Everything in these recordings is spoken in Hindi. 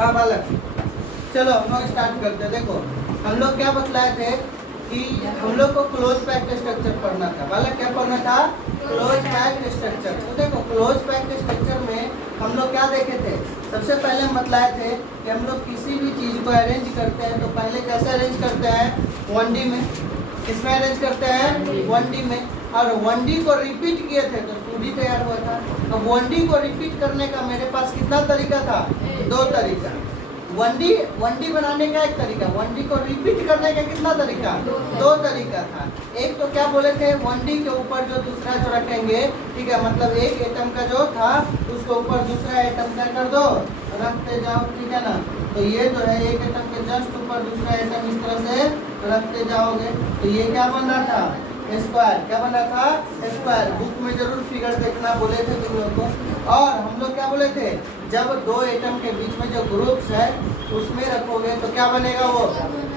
हाँ बालक, चलो हम लोग स्टार्ट करते हैं। देखो हम लोग क्या बतलाए थे कि हम लोग को क्लोज पैक्ड स्ट्रक्चर पढ़ना था। बालक क्या पढ़ना था? Close packed structure. तो देखो क्लोज पैक्ड स्ट्रक्चर में हम लोग क्या देखे थे? सबसे पहले हम बतलाए थे कि हम लोग किसी भी चीज़ को अरेंज करते हैं तो पहले कैसे अरेंज करते हैं? 1D में। किसमें अरेंज करते हैं? 1D में। और 1D को रिपीट किए थे तो 2D तैयार हुआ था। अब 1D को रिपीट करने का मेरे पास कितना तरीका था? 2 तरीका। 1D बनाने का एक तरीका, 1D को रिपीट करने का कितना तरीका? 2 तरीका था। एक तो क्या बोले थे? 1D के ऊपर जो दूसरा जो रखेंगे, ठीक है, मतलब एक एटम का जो था उसके ऊपर दूसरा एटम क्या कर दो? रखते जाओ, ठीक है ना। तो ये जो है एक एटम के जस्ट ऊपर दूसरा एटम इस तरह से रखते जाओगे तो ये क्या बन रहा था? स्क्वायर। क्या बना था? स्क्वायर। बुक में जरूर फिगर देखना बोले थे तुम लोग को। और हम लोग क्या बोले थे? जब 2 एटम के बीच में जो ग्रुप्स है उसमें रखोगे तो क्या बनेगा? वो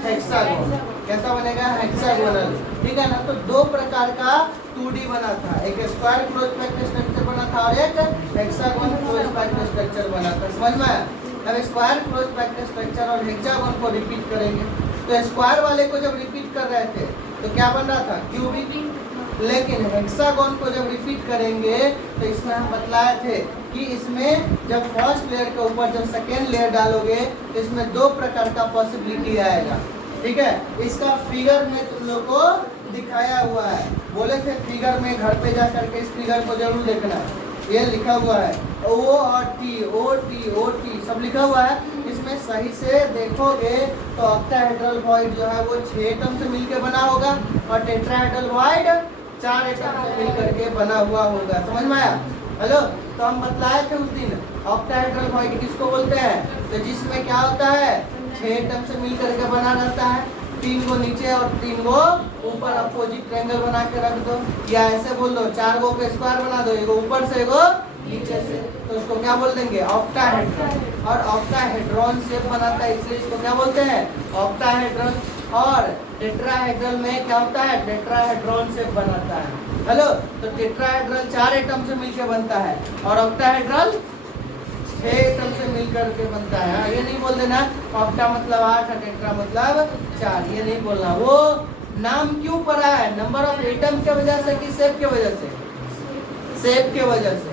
हेक्सागोन। कैसा बनेगा? हेक्सागोनल, ठीक है ना। तो 2 प्रकार का 2D बना था, एक स्क्वायर क्लोज पैक्ड स्ट्रक्चर बना था और एक हेक्सागोन क्लोज पैक्ड स्ट्रक्चर बना था। समझ में आया? अब स्क्वायर क्लोज पैक्ड स्ट्रक्चर और हेक्सागोन को रिपीट करेंगे। तो स्क्वायर वाले को जब रिपीट कर रहे थे तो क्या बन रहा था? क्यूबिक। लेकिन हेक्सागोन को जब रिपीट करेंगे तो इसमें हम बतलाए थे कि इसमें जब फर्स्ट लेयर के ऊपर जब सेकेंड लेयर डालोगे तो इसमें 2 प्रकार का पॉसिबिलिटी आएगा, ठीक है। इसका फिगर में तुम लोग को दिखाया हुआ है। बोले थे फिगर में घर पे जा करके इस फिगर को जरूर देखना। ये लिखा हुआ है O और T, O सब लिखा हुआ है। इसमें सही से देखोगे तो ऑक्टाहेड्रल वॉइड जो है वो 6 एटम से मिलकर बना होगा और टेट्राहेड्रल वॉइड 4 एटम से मिलकर के बना हुआ होगा। समझ में आया? हेलो, तो हम बतलाए थे उस दिन ऑक्टाहेड्रल वॉइड किसको बोलते हैं? तो जिसमें क्या होता है? 6 एटम से मिलकर के बना रहता है, 3 को नीचे और 3 को ऊपर अपोजिट ट्रायंगल बना के रख दो, या ऐसे बोल दो 4 को स्क्वायर बना दो, एगो ऊपर से एगो नीचे से, तो उसको क्या बोल देंगे? ऑक्टाहेड्रॉन। और ऑक्टाहेड्रॉन शेप बनाता है इसलिए इसको क्या बोलते हैं? ऑक्टाहेड्रॉन। और टेट्राहेड्रल में क्या होता है? टेट्राहेड्रॉन शेप बनाता है। हेलो, तो टेट्राहेड्रल 4 एटम से मिलकर बनता है और ऑक्टाहेड्रल 6 एटम से मिलकर के बनता है। ये नहीं बोल देना ऑक्टा मतलब 8 और टेट्रा मतलब 4, ये नहीं बोलना। वो नाम क्यों पड़ा है? नंबर ऑफ एटम के वजह से कि शेप के वजह से? शेप के वजह से।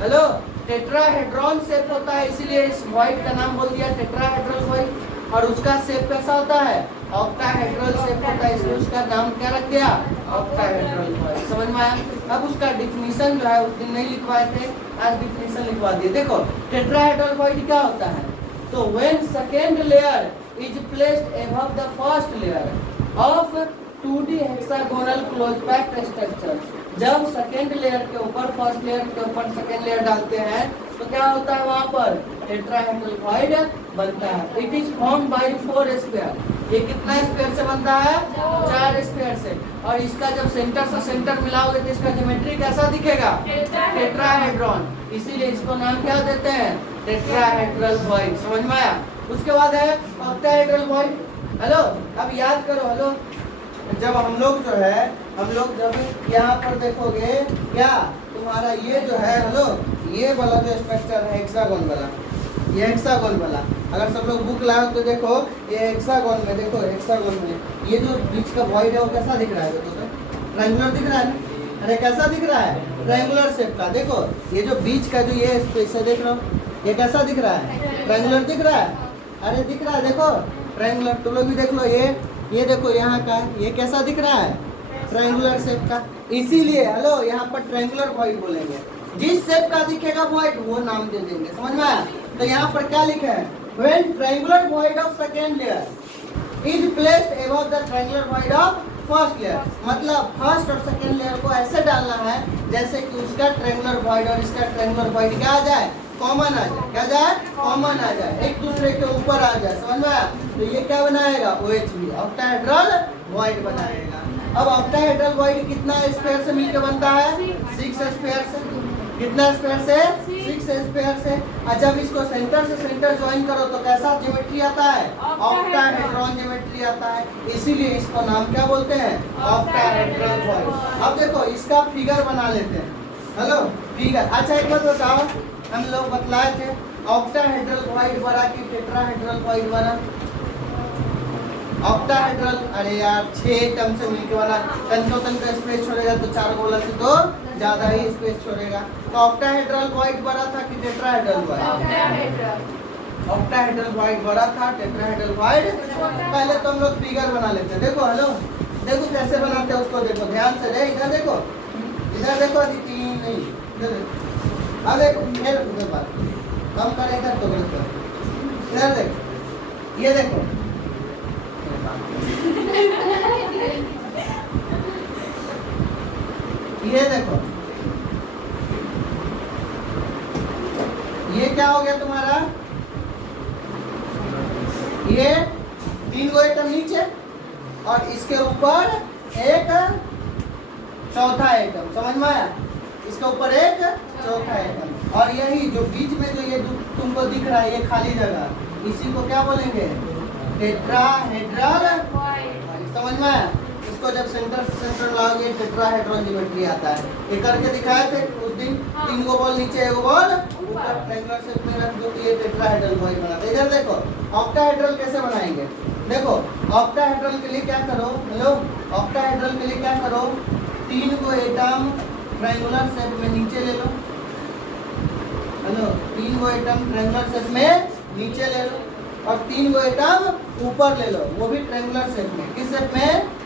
हेलो, टेट्राहेड्रॉन शेप होता है इसीलिए इस वॉइड का नाम बोल दिया टेट्राहेड्रल वॉइड। और उसका शेप कैसा होता है? ऑक्टाहेड्रल शेप होता है इसलिए उसका नाम क्या रख दिया? Octahedral void. समझ में आया? अब उसका डिफिनीशन जो है उस दिन नहीं लिखवाए थे, आज डिफिनीशन लिखवा दिए। देखो टेट्राहेड्रल वॉइड क्या होता है? तो when second layer is placed above the first layer of 2D hexagonal close packed structure, जब सेकेंड लेयर के ऊपर फर्स्ट लेयर के ऊपर सेकेंड लेयर डालते हैं तो क्या होता है? वहां पर टेट्राहेड्रल वॉइड बनता है। It is formed by 4 square. ये कितना स्क्वायर से बनता है? 4 स्क्वायर से। और इसका जब सेंटर से सेंटर मिलाओगे तो इसका ज्योमेट्री कैसा दिखेगा? टेट्राहेड्रॉन। इसीलिए इसको नाम क्या देते हैं? Tetrahedral void. समझ में आया? उसके बाद है ऑक्टाहेड्रल वॉइड। हेलो, अब याद करो। हेलो, जब हम लोग जो है हम लोग जब यहाँ पर देखोगे क्या तुम्हारा ये जो है, हेलो, ये वाला जो स्ट्रक्चर है हेक्सागोन वाला, ये हेक्सागोन वाला, अगर सब लोग बुक लाओ तो देखो ये हेक्सागोन में, देखो हेक्सागोन में ये जो बीच का वॉइड है वो कैसा दिख रहा है? देखो ट्रायंगुलर दिख रहा है ना? अरे कैसा दिख रहा है? ट्रायंगुलर शेप का। देखो ये जो बीच का जो ये स्पेस है देख रहा हो, ये कैसा दिख रहा है? ट्रायंगुलर दिख रहा है। अरे दिख रहा है, देखो ट्रायंगुलर। तुम लोग भी देख लो, ये देखो यहाँ का, ये कैसा दिख रहा है? ट्रायंगुलर शेप का। इसीलिए हेलो यहाँ पर ट्रायंगुलर वॉइड बोलेंगे। जिस शेप का दिखेगा वॉइड वो नाम दे देंगे। समझ में आया? तो यहाँ पर क्या लिखा है? When triangular void of second layer is placed above the triangular void of first layer, मतलब फर्स्ट और सेकेंड लेयर को ऐसे डालना है जैसे कि उसका ट्रायंगुलर वॉइड और इसका ट्रायंगुलर वॉइड क्या आ जाए? कॉमन आ जाए। क्या जाए? कॉमन आ जाए, एक दूसरे के ऊपर आ जाए। समझ में आया? तो ये क्या बनाएगा? OHV, ऑक्टाहेड्रल वॉइड बनाएगा। अब ऑक्टाहेड्रल वॉइड कितना स्क्वायर से मिलकर बनता है? 6 स्क्वायर से। कितना स्क्वायर से? 6 स्क्वायर से। और जब इसको सेंटर से सेंटर ज्वाइन करो तो कैसा ज्योमेट्री आता है? ऑक्टाहेड्रॉन ज्योमेट्री आता है। इसीलिए इसको नाम क्या बोलते हैं? Octahedral void. अब देखो इसका फिगर बना लेते हैं। Hello, figure. अच्छा एक बात बताओ, हम लोग बतलाए थे ऑक्टाहेड्रल वॉइड बड़ा कि टेट्राहेड्रल वॉइड बड़ा? ऑक्टाहेड्रल, अरे यार 6 टर्म से मिलके वाला तन का स्पेस छोड़ेगा तो 4 बोला से तो ज्यादा ही स्पेस छोड़ेगा। तो ऑक्टाहेड्रल वॉइड बड़ा था कि टेट्राहेड्रल वॉइड? ऑक्टाहेड्रल वॉइड बड़ा था, टेट्राहेड्रल वॉइड। पहले तो हम लोग फिगर बना लेते हैं। देखो हेलो, देखो कैसे बनाते हैं उसको, देखो ध्यान से रे, इधर देखो, इधर देखो, तीन नहीं इधर देखो, अब देखो फिर उधर बात कम कर, इधर तो गलत कर, इधर देखो, ये देखो ये देखो, ये क्या हो गया तुम्हारा, ये 3 गो एटम नीचे और इसके ऊपर एक चौथा एटम, समझ में आया? इसके ऊपर एक चौथा एटम, और यही जो बीच में जो ये तुमको दिख रहा है ये खाली जगह, इसी को क्या बोलेंगे? टेट्राहेड्रल, समझ में आया? इसको जब सेंटर से सेंटर लाओगे टेट्राहेड्रल ज्योमेट्री आता है। ये करके दिखाए थे उस दिन, 3 गो बॉल नीचे, एक बॉल ऊपर, ट्रायंगुलर शेप में रख दो तो ये टेट्राहेड्रल वॉइड बनाता है। इधर देखो ऑक्टाहेड्रल कैसे बनाएंगे, देखो ऑक्टाहेड्रल के लिए क्या करो, हेलो, ऑक्टाहेड्रल के लिए क्या करो, 3 गो एटम ट्रायंगुलर शेप में नीचे ले लो, हेलो, 3 गो एटम ट्रायंगुलर शेप में नीचे ले लो और 3 गो एटम ऊपर ले लो, वो भी ट्रायंगुलर शेप में। किस शेप में?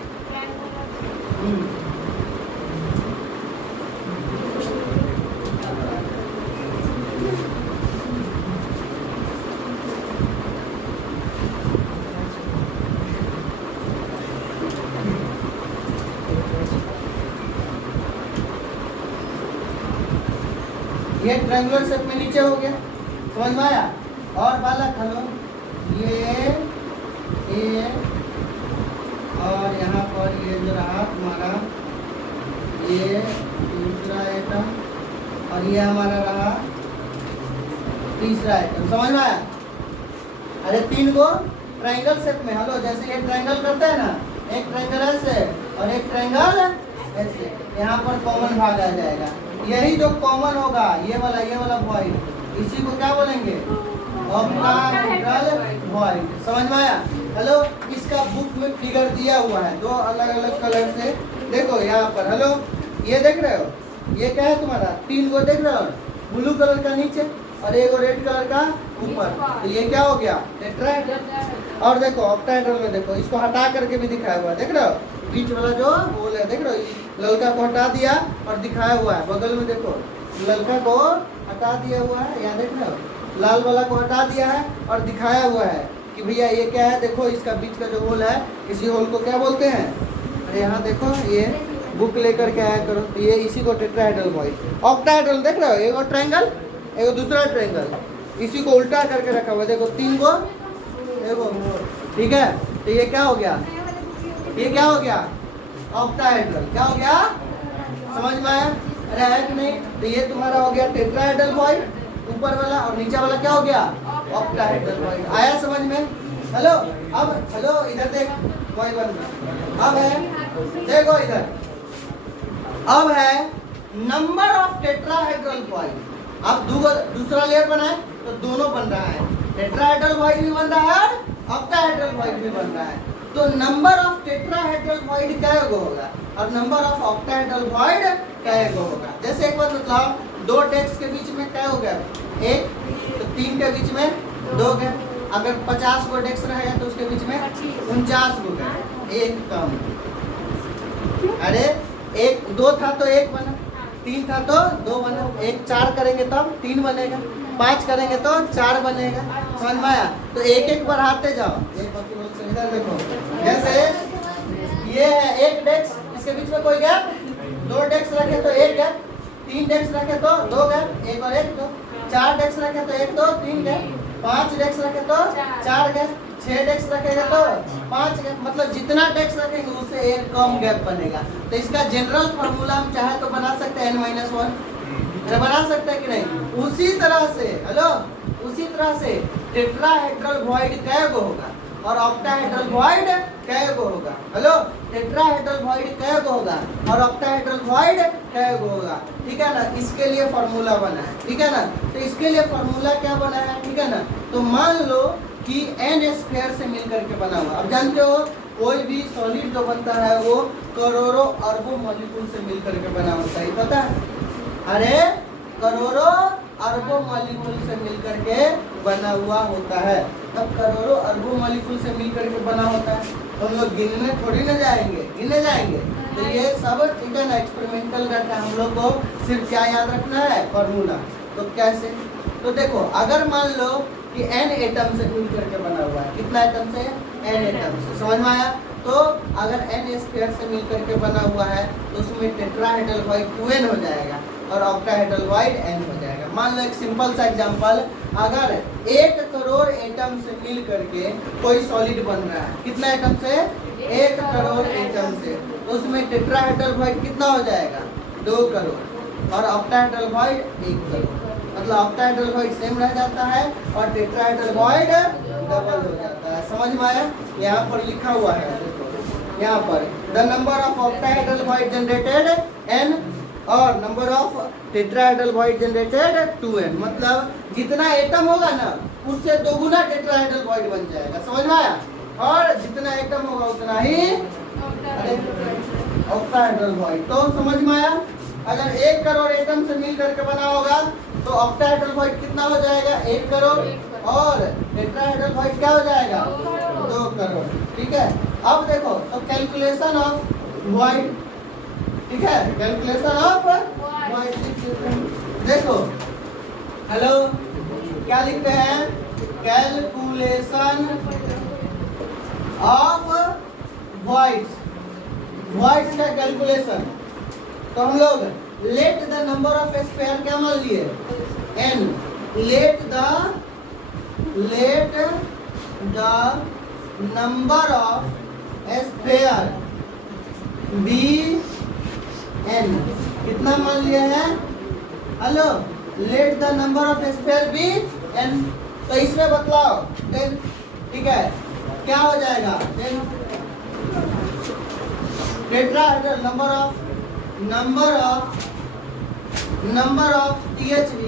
ये ट्रायंगुलर शेप में नीचे हो गया, समझ में आया? और बालक हेलो, ये और यहाँ पर ये जो रहा तुम्हारा, ये दूसरा आइटम और ये हमारा रहा तीसरा आइटम, समझ में आया? अरे 3 गो ट्रायंगल शेप में, हेलो, जैसे ये ट्रायंगल करता है ना, एक ट्रायंगल ऐसे और एक ट्रायंगल ऐसे, यहाँ पर कॉमन भाग आ जाएगा। यही जो कॉमन होगा ये वाला वॉइड, इसी को क्या बोलेंगे? ऑक्टाहेड्रल वॉइड, समझ में आया? हेलो, इसका बुक में फिगर दिया हुआ है 2 अलग अलग कलर से, देखो यहाँ पर, हेलो, ये देख रहे हो, ये क्या है तुम्हारा? 3 गो देख रहे हो, ब्लू कलर का नीचे और एक रेड कलर का ऊपर, तो ये क्या हो गया? टेट्राहेड्रल। और देखो ऑक्टाहेड्रल में देखो, इसको हटा करके भी दिखाया हुआ है, देख रहे हो, बीच वाला जो होल है, देख रहे हो, ललका को हटा दिया और दिखाया हुआ है, बगल में देखो ललका को हटा दिया हुआ है, यहाँ देख रहे हो, लाल वाला को हटा दिया है और दिखाया हुआ है कि भैया ये क्या है, देखो इसका बीच का जो होल है, इसी होल को क्या बोलते हैं? अरे यहाँ देखो, ये बुक लेकर के आया करो, तो ये इसी को टेट्राहेड्रल वॉइड। ऑक्टाहेड्रल देख रहे हो, एक ट्रायंगल, एक दूसरा ट्रायंगल, इसी को उल्टा करके रखा हुआ, देखो 3 गो, देखो, ठीक है? तो ये क्या हो गया? ये क्या हो गया? ऑक्टाहेड्रल। क्या हो गया? समझ में आया? अरे है कि नहीं? तो ये तुम्हारा हो गया टेट्राहेड्रल वॉइड, ऊपर वाला, और नीचे वाला क्या हो गया? Octahedral void. आया समझ में? हेलो, अब हेलो इधर देख, वॉइड बन, अब है, देखो इधर, अब है नंबर ऑफ टेट्राहेड्रल वॉइड। अब दूसरा लेयर बनाए तो दोनों बन रहा है, टेट्राहेड्रल वॉइड भी बन रहा है और ऑक्टाहेड्रल वॉइड भी बन रहा है। तो नंबर ऑफ टेट्राहेड्रल वॉइड क्या होगा और नंबर ऑफ ऑक्टाहेड्रल वॉइड क्या होगा? जैसे एक बात बताओ, 2 डेस्क के बीच में क्या हो गया? 1, तो 3 के बीच में 2 गए। अगर 50 गो डेस्क रहेगा तो उसके बीच में 49 गो गए, 1 कम। अरे 2 था तो 1 बना, 3 था तो 2 बना, 4 करेंगे तब 3 बनेगा, 5 करेंगे तो 4 बनेगा, समझ में आया? तो एक बढ़ाते जाओ। इधर देखो, जैसे ये है 1 डेस्क, इसके बीच में कोई गैप, 2 डेस्क रखे तो 1 गैप, 3 डेस्क रखे तो 2 गैप, 1 और 1 2, 4 डेस्क रखे तो 1 2 3 गैप, 5 डेस्क रखे तो 4 गैप, 6 डेस्क रखेगा तो 5 गैप, मतलब जितना डेस्क रखेंगे उससे 1 कम गैप बनेगा। तो इसका जनरल फार्मूला हम चाहे तो बना सकते हैं n-1, बना सकते हैं कि नहीं? उसी तरह से, हेलो, उसी तरह से टेट्राहेड्रल वॉइड क्या होगा? और ऑक्टाहेड्रल वॉइड कै गो होगा? हेलो, टेट्राहेड्रल वॉइड कै गो होगा और ऑक्टाहेड्रल वॉइड कै गो होगा? ठीक है ना, इसके लिए फॉर्मूला बना है। ठीक है ना, तो इसके लिए फॉर्मूला क्या बना है? ठीक है ना, तो मान लो कि n स्क्वायर से मिल करके बना हुआ। अब जानते हो कोई भी सॉलिड जो बनता है वो करोड़ों अरबों मॉलिक्यूल से मिल करके बना होता है, पता है? अरे करोड़ों अरबों मॉलिक्यूल से मिल करके बना हुआ होता है। अब करोड़ों अरबों मॉलिक्यूल से मिल करके बना होता है तो हम लोग गिनने थोड़ी ना जाएंगे, गिनने जाएंगे? तो ये सब ठीक है ना, एक्सपेरिमेंटल डाटा। हम लोग को सिर्फ क्या याद रखना है? फॉर्मूला। तो कैसे? तो देखो, अगर मान लो कि n एटम से मिल करके बना हुआ है, कितना एटम से? n एटम से। समझ में आया? तो अगर n स्क्वायर से मिल करके बना हुआ है तो उसमें टेट्राहेड्रल वॉइड 2n हो जाएगा और ऑक्टाहेड्रल वॉइड n हो जाएगा। मान लो एक सिंपल सा एग्जांपल, अगर 1 करोड़ एटम से मिल करके कोई सॉलिड बन रहा है, कितना एटम से? 1 करोड़ एटम से, तो उसमें टेट्राहेड्रल वॉइड कितना हो जाएगा? 2 करोड़ और ऑक्टाहेड्रल वॉइड 1 करोड़। मतलब ऑक्टाहेड्रल वॉइड सेम रह जाता है और टेट्राहेड्रल वॉइड डबल हो जाता है। समझ में आया? यहाँ पर लिखा हुआ है, देखो यहाँ पर, the number of octahedral void generated n और number of tetrahedral void generated 2n। मतलब जितना एटम होगा ना उससे दोगुना टेट्राहेड्रल वॉइड बन जाएगा। समझ में आया? और जितना एटम होगा उतना ही ऑक्टाहेड्रल वॉइड। तो समझ में आया? अगर 1 करोड़ एटम से मिल करके बना होगा तो ऑक्टाहेड्रल वॉइड कितना हो जाएगा? 1 करोड़ और टेट्राहेड्रल वॉइड क्या हो जाएगा? 2 करोड़। ठीक है, अब देखो तो कैलकुलेशन ऑफ वॉइड, ठीक है, कैलकुलेशन ऑफ वॉइड। देखो, हेलो, क्या लिखते हैं? कैलकुलेशन ऑफ वॉइड्स, वॉइड्स का कैलकुलेशन। तो हम लोग let the number of square क्या मान लिए? n। Let the number of square be n। कितना मान लिए हैं? Hello, let the number of square be n। तो इसमें बतलाओ 10। ठीक है, क्या हो जाएगा? 10 tetrahedral number of THV,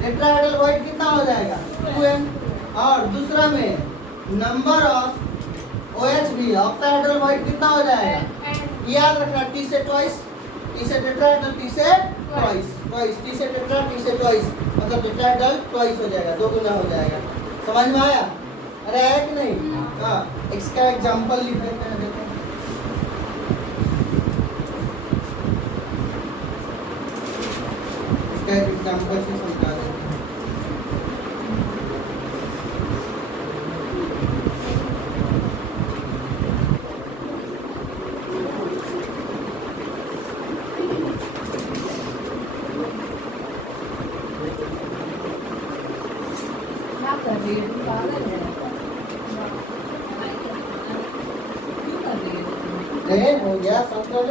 tetrahedral void कितना हो जाएगा? 2n। और दूसरा में number of OHV, octahedral void कितना हो जाएगा? याद रखना, T से ट्वाइस, T से टेट्राहेड्रल, T से ट्वाइस, T से टेट्रा, T से ट्वाइस, मतलब टेट्राहेड्रल ट्वाइस हो जाएगा, 2 गुना हो जाएगा। समझ में आया? अरे है कि नहीं? हाँ, इसका एग्जाम्पल लिख देते हैं, देखो। इसका एग्जाम्पल से समझा देते हैं। हो गया समझ?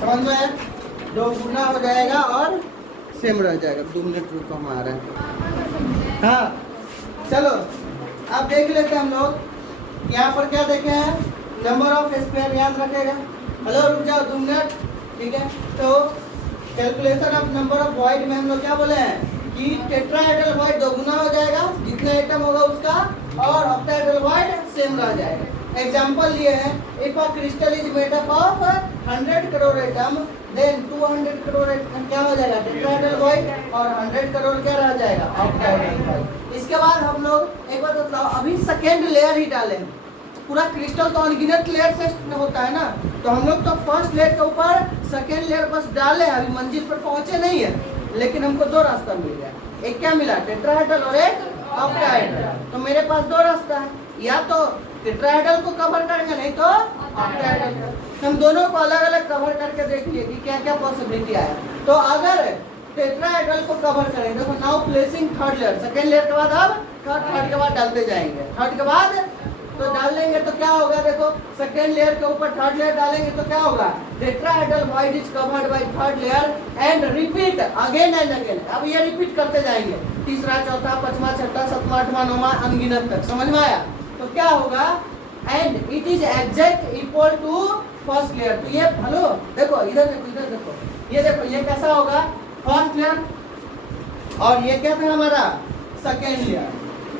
समझ में? 2 गुना हो जाएगा और सेम रह जाएगा। 2 मिनट रुको, हम आ रहे हैं। हाँ, चलो अब देख लेते हैं हम लोग। यहाँ पर क्या देखे हैं? नंबर ऑफ स्क्वायर याद रखेगा। हेलो, रुक जाओ 2 मिनट। ठीक है, तो calculation of number of void में हम लोग क्या बोले हैं कि टेट्राहेड्रल वॉइड 2 गुना हो जाएगा, जितना एटम होगा उसका, और ऑक्टाहेड्रल वॉइड सेम रह जाएगा। एग्जाम्पल लिए हैं, if a crystal is made up of 100 crore atom, then 200 crore atom क्या हो जाएगा? टेट्राहेड्रल वॉइड, और 100 करोड़ क्या रह जाएगा? Octahedral void. इसके बाद हम लोग एक बात बताओ, अभी सेकेंड लेयर ही डाले हैं। पूरा क्रिस्टल तो अनगिनत लेयर से होता है ना, तो हम लोग तो फर्स्ट लेयर के ऊपर सेकेंड लेयर बस डाले, अभी मंजिल पर पहुंचे नहीं है, लेकिन हमको 2 रास्ता मिल गया। एक क्या मिला? टेट्राहेड्रल और एक ऑक्टाहेड्रल। तो मेरे पास दो रास्ता है, या तो टेट्राहेड्रल को कवर करेंगे, नहीं तो ऑक्टाहेड्रल। हम दोनों को अलग अलग कवर करके देख लिए कि क्या क्या पॉसिबिलिटी आया। तो अगर टेट्राहेड्रल को कवर करेंगे, देखो now placing third layer, second layer के बाद अब थर्ड के बाद डालते जाएंगे, थर्ड के बाद तो डालेंगे तो क्या होगा, देखो सेकेंड लेयर के ऊपर थर्ड लेयर डालेंगे तो क्या होगा, tetrahedral void is covered by third layer and repeat again and again. अब ये रिपीट करते जाएंगे, तीसरा, चौथा, पांचवा, छठा, सातवां, आठवां, नौवां, अनगिनत तक। समझ में आया? तो क्या होगा, and it is exact equal to first layer. तो ये हेलो देखो, इधर देखो, इधर देखो, ये देखो ये कैसा होगा, फर्स्ट लेयर और ये क्या था हमारा सेकेंड लेयर।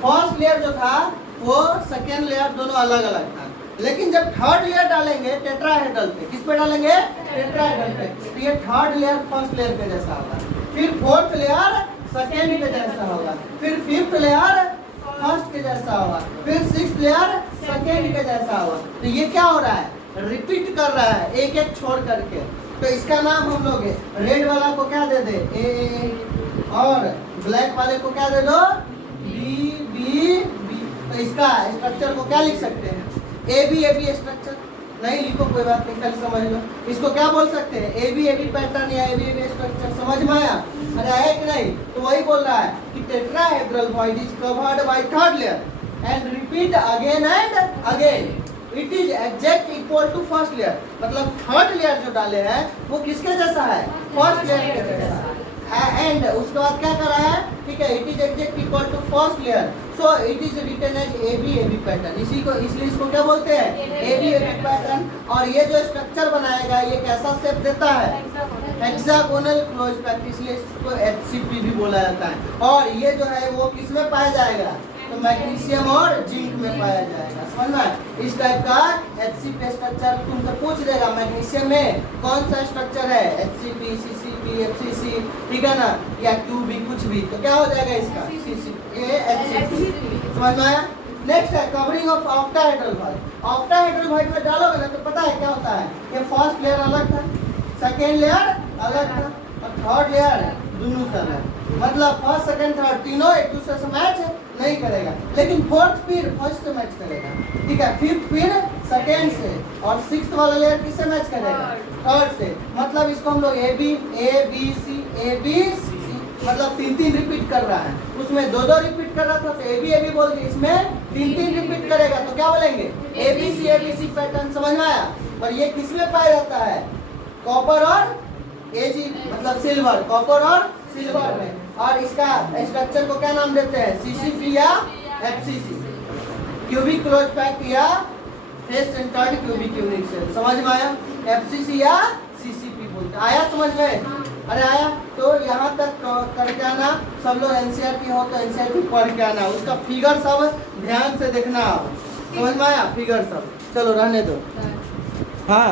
फर्स्ट लेयर जो था वो सेकेंड लेयर दोनों अलग अलग था, लेकिन जब थर्ड लेयर डालेंगे टेट्राहेड्रल पे, किस पे डालेंगे, टेट्राहेड्रल पे, तो ये थर्ड लेयर फर्स्ट लेयर के जैसा होगा, फिर फोर्थ लेयर सेकेंड के जैसा होगा, फिर फिफ्थ लेयर फर्स्ट के जैसा होगा, फिर सिक्स्थ लेयर सेकेंड के जैसा होगा। तो ये क्या हो रहा है, रिपीट कर रहा है एक एक छोड़ करके। तो इसका नाम हम लोग रेड वाला को क्या दे दे, ए, और ब्लैक वाले को क्या दे दो, बी बी बी। तो इसका स्ट्रक्चर को क्या लिख सकते हैं, ए बी स्ट्रक्चर। नहीं लिखो कोई बात नहीं, कल समझ लो। इसको क्या बोल सकते हैं, ए बी पैटर्न या ए बी स्ट्रक्चर। समझ में आया? अरे आया कि नहीं? तो वही बोल रहा है कि tetrahedral void is covered by third layer and repeat again and again. It is exact equal to first layer. मतलब थर्ड लेयर जो डाले हैं वो किसके जैसा है, फर्स्ट लेयर के जैसा है। एंड उसके बाद क्या कर रहा है, ठीक है, it is exact equal to first layer, so it is written as A B pattern. इसी को, इसलिए इसको क्या बोलते हैं, ए बी पैटर्न। और ये जो स्ट्रक्चर बनाएगा ये कैसा शेप देता है, हेक्सागोनल क्लोज पैक्ट, इसलिए इसको HCP भी बोला जाता है। और ये जो है वो किस में पाया जाएगा, तो मैग्नीशियम और जिंक में पाया जाएगा। समझ में? इस टाइप का HCP स्ट्रक्चर तुमसे पूछ देगा, मैग्नीशियम में कौन सा स्ट्रक्चर है, HCP, CCP, FCC, ठीक है ना, या QB कुछ भी, तो क्या हो जाएगा इसका CCP, ये HCP। समझ में आया? नेक्स्ट है covering of octahedral void. Octahedral void में डालोगे ना तो पता है क्या होता है, ये फर्स्ट लेयर अलग था, सेकेंड लेयर अलग था, और थर्ड लेयर दोनों से अलग। मतलब फर्स्ट सेकेंड थर्ड तीनों एक दूसरे से मैच नहीं करेगा, लेकिन फोर्थ फिर फर्स्ट से मैच करेगा, ठीक है, फिफ्थ फिर सेकेंड से, और सिक्स्थ वाला लेयर किससे मैच करेगा, थर्ड से। मतलब इसको हम लोग ए बी सी मतलब तीन तीन रिपीट कर रहा है, उसमें दो दो रिपीट कर रहा था तो ए बी बोल के इसमें तीन तीन रिपीट करेगा तो क्या बोलेंगे, ए बी सी पैटर्न। समझ में आया? और ये किस में पाया जाता है, कॉपर और एजी मतलब सिल्वर, कॉपर और सिल्वर में। और इसका स्ट्रक्चर को क्या नाम देते हैं, CCP या FCC, क्यूबिक क्लोज पैक्ट या face centred cubic unit cell. समझ में आया? FCC या CCP बोलते हैं। आया समझ में? अरे आया? तो यहाँ तक करके आना, सब लोग NCERT हो तो NCERT पढ़ के आना, उसका फिगर सब ध्यान से देखना आप। समझ में आया? फिगर सब चलो रहने दो। हाँ